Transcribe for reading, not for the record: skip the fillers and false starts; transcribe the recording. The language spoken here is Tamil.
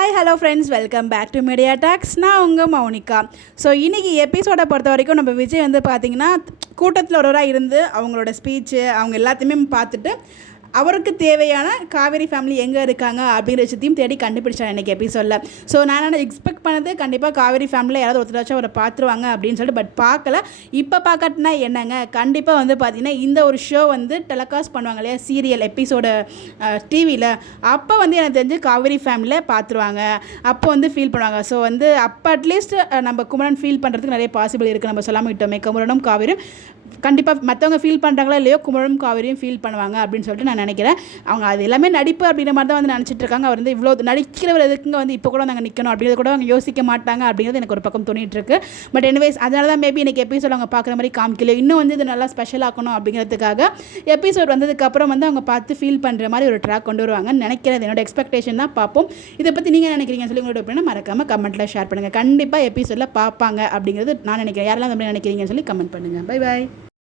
Hi hello friends, welcome back to media talks. நான் உங்கள் மௌனிகா. ஸோ இன்றைக்கி எபிசோடை பொறுத்த வரைக்கும் நம்ம விஜய் வந்து பார்த்திங்கன்னா கூட்டத்தில் ஒருவராக இருந்து அவங்களோட ஸ்பீச்சு அவங்க எல்லாத்தையுமே பார்த்துட்டு அவருக்கு தேவையான காவேரி ஃபேமிலி எங்கே இருக்காங்க அப்படிங்கிற விஷயத்தையும் தேடி கண்டுபிடிச்சாங்க எனக்கு எபிசோடில். ஸோ நான் எக்ஸ்பெக்ட் பண்ணது கண்டிப்பாக காவேரி ஃபேமிலியில் யாராவது ஒருத்தராச்சும் அவரை பார்த்துருவாங்க அப்படின்னு சொல்லிட்டு, பட் பார்க்கல. இப்போ பார்க்கட்டுனா என்னங்க, கண்டிப்பாக வந்து பார்த்திங்கன்னா இந்த ஒரு ஷோ வந்து டெலிகாஸ்ட் பண்ணுவாங்க இல்லையா, சீரியல் எபிசோடு டிவியில். அப்போ வந்து எனக்கு தெரிஞ்சு காவேரி ஃபேமிலியில் பார்த்துருவாங்க, அப்போ வந்து ஃபீல் பண்ணுவாங்க. ஸோ வந்து அப்போ அட்லீஸ்ட் நம்ம குமரன் ஃபீல் பண்ணுறதுக்கு நிறைய பாசிபிள் இருக்குது. நம்ம சொல்லாமல் விட்டோமே, குமரனும் காவேரியும் கண்டிப்பாக மற்றவங்க ஃபீல் பண்ணுறாங்களா இல்லையோ குமரனும் காவேரியும் ஃபீல் பண்ணுவாங்க அப்படின்னு சொல்லிட்டு நான் நினைக்கிறேன். அவங்க அது எல்லாமே நடிப்பு அப்படிங்கிற மாதிரி தான் வந்து நினச்சிட்டு இருக்காங்க. அவர் வந்து இவ்வளோ நடிக்கிறவர் எதுக்குங்க வந்து இப்போ கூட நாங்கள் நிற்கணும் அப்படிங்கிறத கூட அவங்க யோசிக்க மாட்டாங்க அப்படிங்கிறது எனக்கு ஒரு பக்கம் தோணிட்டு இருக்கு. பட் எனிவேஸ், அதனால தான் மேபி எனக்கு எபிசோட் அவங்க பார்க்குற மாதிரி காமிக்கல. இன்னும் வந்து இது நல்லா ஸ்பெஷல் ஆக்கணும் அப்படிங்கிறதுக்காக எபிசோட் வந்ததுக்கப்புறம் வந்து அவங்க பார்த்து ஃபீல் பண்ணுற மாதிரி ஒரு ட்ராக் கொண்டு வருவாங்கன்னு நினைக்கிறேன். என்னோட எக்ஸ்பெக்டேஷன் தான். பார்ப்போம். இதை பற்றி நீங்கள் நினைக்கிறீங்கன்னு சொல்லி உங்களோட ஒப்பீனியனை மறக்காமல் கமெண்ட்டில் ஷேர் பண்ணுங்கள். கண்டிப்பாக எபிசோடில் பார்ப்பாங்க அப்படிங்கிறது நான் நினைக்கிறேன். யாரெல்லாம் அப்படி நினைக்கிறீங்கன்னு சொல்லி கமெண்ட் பண்ணுங்கள். Bye bye.